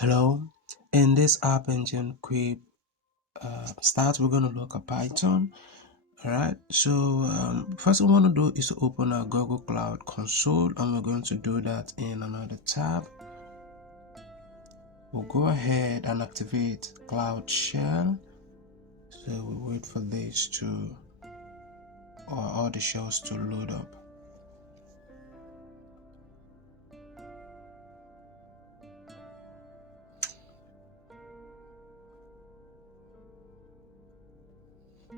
Hello, in this app engine Qwik start, we're going to look at Python. Alright, so first we want to do is to open our Google Cloud console, and we're going to do that in another tab. We'll go ahead and activate Cloud Shell. So we wait for this to, or all the shells to load up.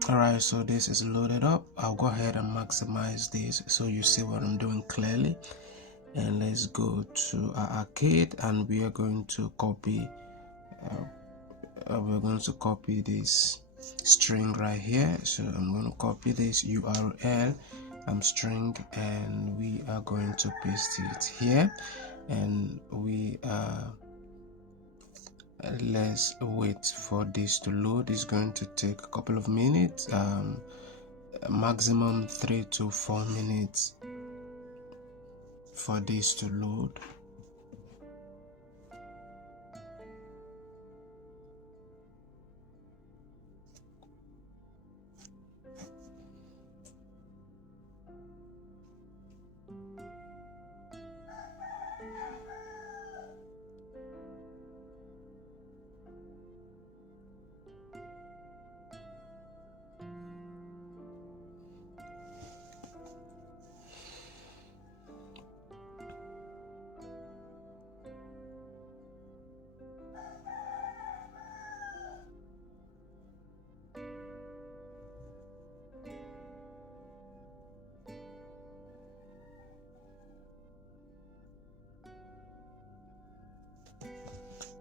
Alright, so this is loaded up. I'll go ahead and maximize this so you see what I'm doing clearly. And let's go to our arcade, and we are going to copy this string right here. So I'm going to copy this URL string, and we are going to paste it here, and we let's wait for this to load. It's going to take a couple of minutes, maximum 3 to 4 minutes for this to load.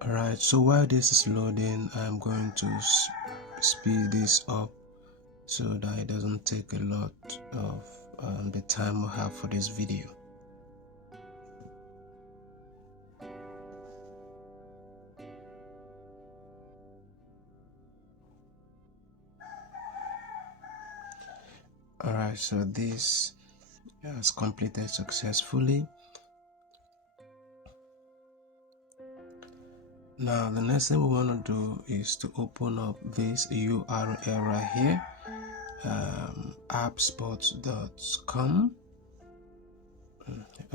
Alright, so while this is loading, I'm going to speed this up so that it doesn't take a lot of the time we have for this video. Alright, so this has completed successfully. Now the next thing we want to do is to open up this URL right here, appspot.com.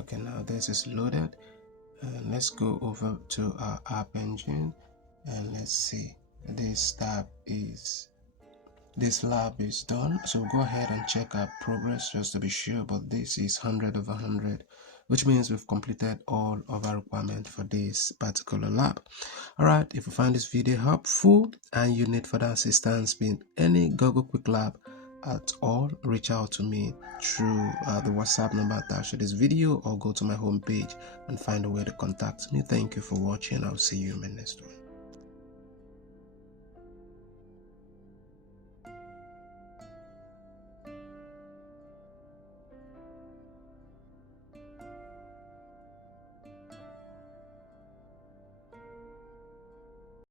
Okay, now this is loaded. Let's go over to our app engine, and let's see, this lab is done. So go ahead and check our progress just to be sure, but this is 100 over 100, which means we've completed all of our requirements for this particular lab. Alright, if you find this video helpful and you need further assistance with any Google Qwiklab at all, reach out to me through the WhatsApp number attached to this video, or go to my homepage and find a way to contact me. Thank you for watching. I'll see you in my next one.